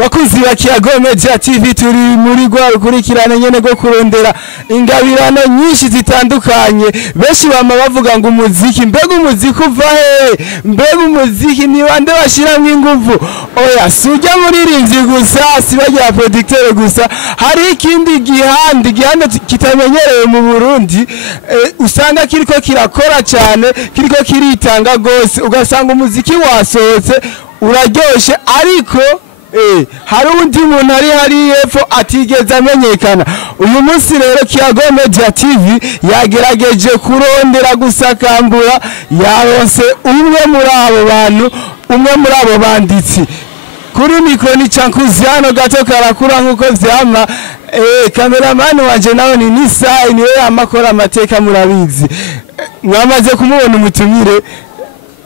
bakuzi bakiyago Media TV turi muri gwa rukurikirana nyene go kurondera ingabirano nyinshi zitandukanye benshi bama bavuga ngo umuziki mbega umuziki uva he mbega umuziki ni bande bashiramwe inguvu oya sujya muririnzi gusa sibagira producteur gusa hari ikindi gihande kitamenyerewe mu Burundi usanga kiriko kirakora cyane kiriko kiritanga gose ugasanga umuziki wasohotse uraryoshe ariko hari undi muntu ari yepfo atigeze amenyekana uyu munsi rero Kiyago Media TV yagerageje kurondera gusakambura yaronse umwe muri abo bantu umwe muri abo banditsi kuri mikro ni Chankuziano gato karakura nkuko vyama cameraman wanje nawe ni Nisa niwe amakora amateka murabizi mwamaze kumubona umutumire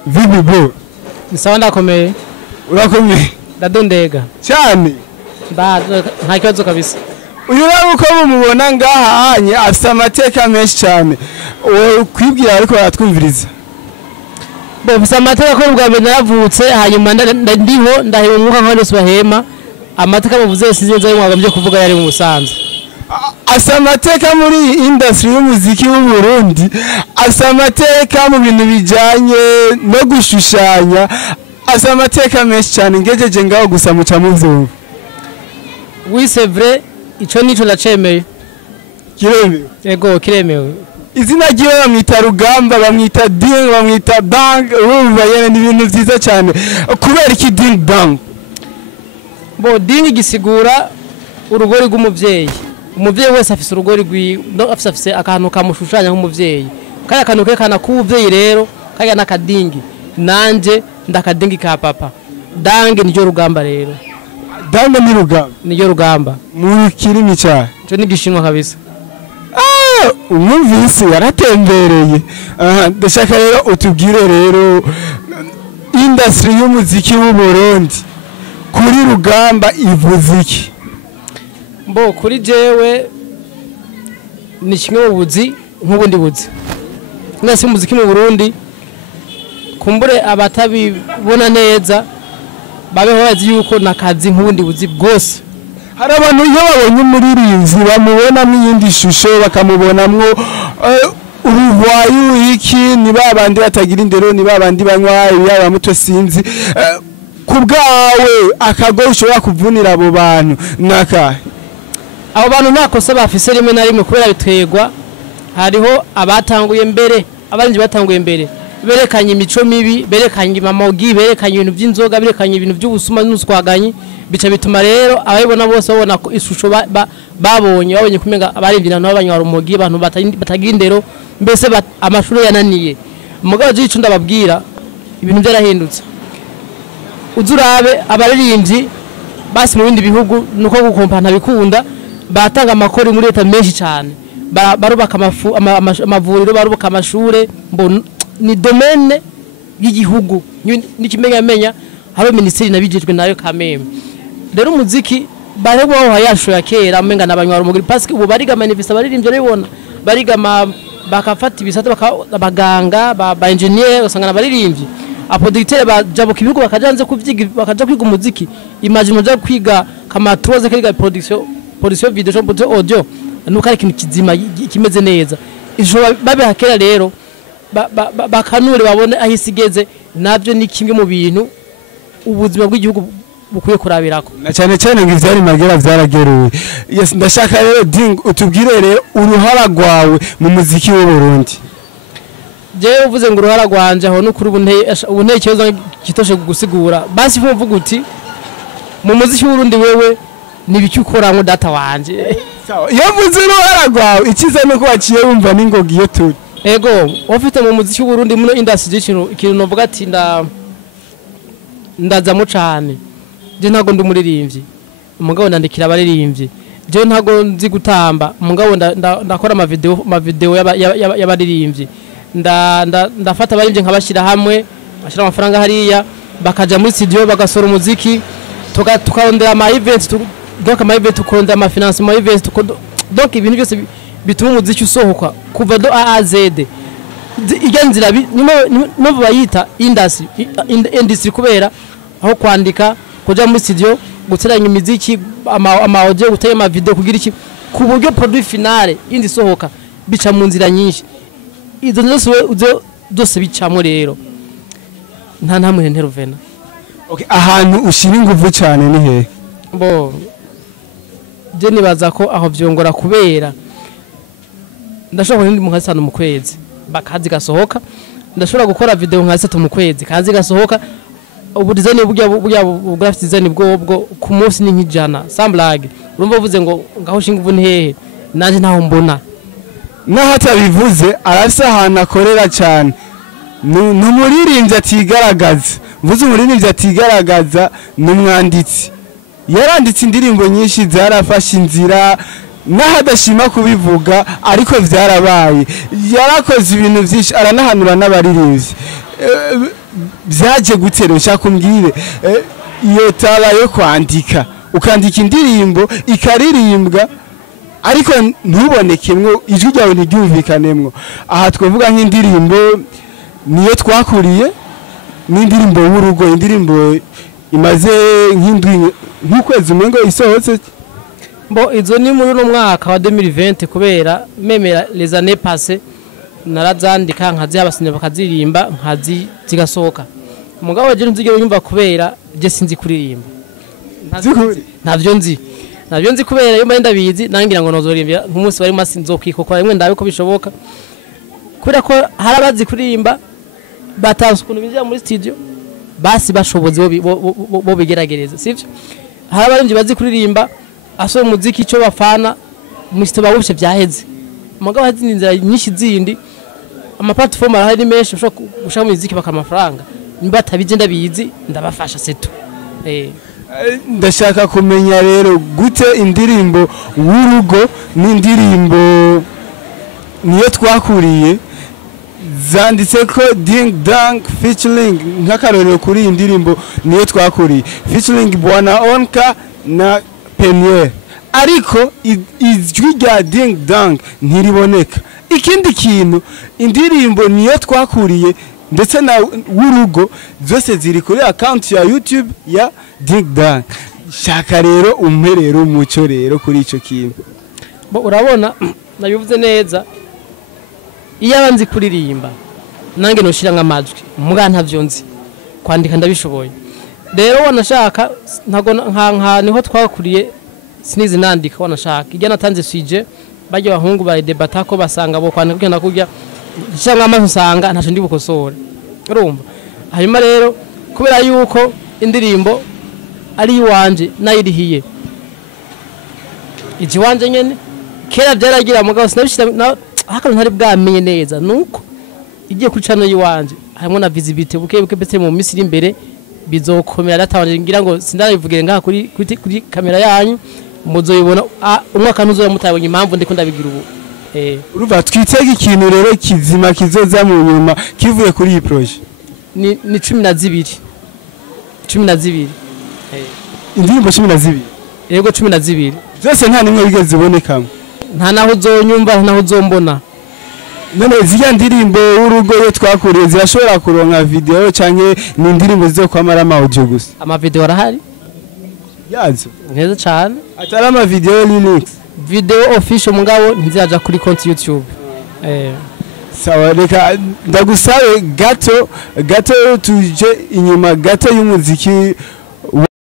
Vibi Bo Nisawa ndakomeye urakomeye ndadondega cyane nta kibazo kabisa uyu rero uko mumubona ngaha anye afite amateka menshi cyane kwibwira ariko baratwumviriza bofisa amateka ko ubwa mbere yaravutse hanyuma ndiho ndaheba umwuka nk'abose bahema amateka bavuze sinzi y'umwagambye kuvuga yari mu Busanza asa amateka muri industry y'umuziki w'u Burundi asa amateka mu bintu bijanye no gushushanya asa amateka menshi cyane ngejeje ngaho gusa muca muvyumva oui c'est vrai ico nico nacemeye kiremewe yego kiremewe izina giwe bamwita Rugamba bamwita Ding bamwita Bang urumva yene ni ibintu vyiza cyane kubera iki Ding Bang bo Ding gisigura urugori rw'umuvyeyi umuvyeyi wese afise urugori afise akantu kamushushanya nk'umuvyeyi kaya akantu kekana k'umuvyeyi rero kaya nakadingi nanje ndakadingi ka papa dange niyo Rugamba rero dange ni Rugamba niyo Rugamba mu kirimi cya cyo ni gishinwa kabisa umuvisi yaratembereye ndashaka rero utubwire rero industry y'umuziki w'u Burundi kuri Rugamba ivuze iki mbo kuri jewe ni kimwe mu buzi nk'ubundi buzi mwese umuziki mu Burundi kumbure abatabibona neza babeho bazi yuko nakazi nk'ubundi buzi bwose hari abantu iyo babonye umuririmvyi bamubona mw'iyindi shusho bakamubonamwo uruvayu iki ni babandi batagira indero ni babandi banywa yaba muto sinzi kubgawe akago ushobora kuvunira abo bantu naka abo bantu nakosa bafise rimwe na rimwe kubera bitwegwa hariho abatanguye mbere abandi batanguye mbere berekanye imico mibi berekanye mamogi berekanye ibintu by'inzoga berekanye ibintu by'ubusuma n'uswaganye bica bituma rero ababibona bose babona ko ishusho babonye kumenga abarimbyina nabo banywa rumogi abantu batagira indero mbese amashuri yananiye umugabo jicu ndababwira ibintu byarahindutse uzurabe abaririmbyi basi mu bindi bihugu nuko gukompana bikunda batanga amakori muri leta menshi cyane barubaka amavuriro barubaka amashure ni domaine y'igihugu nikimenya haro ministeri nabijejwe nayo kameme rero umuziki barego aho yasho ya kera amenga nabanywa rumugiri parce que ubu bariga manifesta baririmbye ribona bariga bakafata ibisate bakabaganga ba engineer usanga baririmbye apodicteur bajabuka ibihugu bakajanze kuvyiga bakaja kwiga umuziki imagine uja kwiga kama troze kwiga production video production audio nuko ari ikintu kizima kimeze neza ijo babe hakera rero bakanure babone ahisigeze navyo ni kimwe mu bintu ubuzima bw'igihugu bukuye kurabirako na cyane cyane ngo ivyari magera vyarageruwe yes ndashaka rero Ding utubwire rero uruhara rwawe mu muziki w'u Burundi je uvuze ngo uruhara rwanje aho no kuri ubunte ikibazo kitoshe gusigura basi vuga uti mu muziki w'u Burundi wewe nibiki ukora ngo data wanje sawa yavuze uruhara rwawe ikize nuko waciye wumva ningogi yo turi ego ofite mu muziki w'u Burundi muno industry ikintu novuga ati ndazamo cyane je ntago ndumuririmbyi umugabo ndandikira abaririmbyi je ntago nzi gutamba umugabo ndakora amavideo y'abaririmbyi ndafata abaririmbyi nkabashira hamwe bashira amafaranga hariya bakaja muri studio bagasora umuziki tukarondera ama events donc ama events tukondera ama finance ama events donc ibintu byose bituma umuziki usohoka kuva do A Z iganzira no bayita industry kubera aho kwandika kuja muri studio guteranya imiziki ama audio gutega ama video kugira iki ku buryo produit finale indi sohoka bica mu nzira nyinshi izo zose bicamo rero nta namwe nteruvena. Okay, ahantu ushira ingufu cyane ni he? Bo je nibaza ko aho vyongora kubera ndashobora ndi mu kasano mu kwezi bakazi gasohoka, ndashobora gukora video nka 3 mu kwezi kazi gasohoka, ubu design burya graphic design bwo ku munsi ni nk'ijana samblage, urumva uvuze ngo ngaho shinga ubu ntehe nanje ntaho mbona naho atabivuze arasa ahantu akorera cyane n'umuririmbyi atigaragaza. Mvuze umuririmbyi atigaragaza n'umwanditsi yaranditse indirimbo nyinshi zarafashe inzira naho adashima kubivuga ariko vyarabaye, yarakoze ibintu byinshi aranahanura n'abaririmbyi. Byaje gutero cyakumbwire iyo taba yo kwandika ukandika indirimbo ikaririmbwa ariko ntubonekemwo ijwi ryawe ntiryumvikanemwo. Aha twavuga nk'indirimbo niyo twakuriye n'indirimbo y'urugo, indirimbo imaze nk'indwi nk'ukwezi umengo isohotse. Bo izo ni muri no mwaka wa 2020 kubera memera les années passées narazandika nkazi abasinye bakazirimba nkazi zigasohoka. Mugabo je nzigero nyumva kubera je sinzi kuririmba. Navyo nzi kubera yo mba ndabizi nangira ngo nozorimbira nk'umunsi bari masinzokikokora rimwe ndabe ko bishoboka. Kubera ko harabazi kuririmba batasukuntu bijya muri studio basi bashoboze bo bigeragereza sivyo. Harabarimje bazi kuririmba aso umuziki ico bafana mushito babushe byaheze. Mugabo hazi inzira nyinshi zindi ama platform arahari menshi ushaka muziki bakamafaranga nimba tabije ndabizi ndabafasha setu. Ndashaka kumenya rero gute indirimbo w'urugo n'indirimbo niyo twakuriye zanditse ko Ding Dang featuring nk'akarorero kuri indirimbo niyo twakuriye featuring Bwana Onka na Peniel, ariko ijwi rya Ding Dang ntiriboneka. Ikindi kintu indirimbo niyo twakuriye ndetse na w'urugo zose ziri kuri account ya YouTube ya Ding Dang. Shaka rero umperero umuco rero kuri ico kintu. Bo urabona nabivuze neza iyo abanzi kuririmba nange noshira nk'amajwi muga ntavyo nzi kwandika ndabishoboye. Rero wanashaka ntago nka niho twakuriye sinizi nandika wanashaka ijya natanze sije bajye bahungu ba debata ko basanga bo kwandika kugenda kurya cyangwa amaso usanga ntaco ndi bukosora urumva. Hanyuma rero kubera yuko indirimbo ari iwanje nayirihiye iji wanje nyene kera byaragira mugabo sinabishira hakano ntari bwamenye neza nuko igiye kuri channel yiwanje harimo na visibility buke bese mu misiri imbere bizokomera datawanje ngira ngo sindarivuge ngaha kuri kamera yanyu muzoyibona umwaka ntuzoya mutabonye impamvu ndiko ndabigira ubu. Uruva twitega ikintu rero kizima kizoza mu nyuma kivuye kuri iyi projet ni 12 indirimbo 12 yego 12 zose nta nimwe bigeze ibonekamo nta naho uzonyumva naho uzombona. None ziriya ndirimbo urugo yo twakuriye zirashobora kuronka video canke ni indirimbo zo kwamara ama audio gusa? Ama video arahari yazo neza cyane atari ama video lyrics video official mugabo ntizaja kuri konti YouTube. Sawa reka ndagusabe gato tuje inyuma gato y'umuziki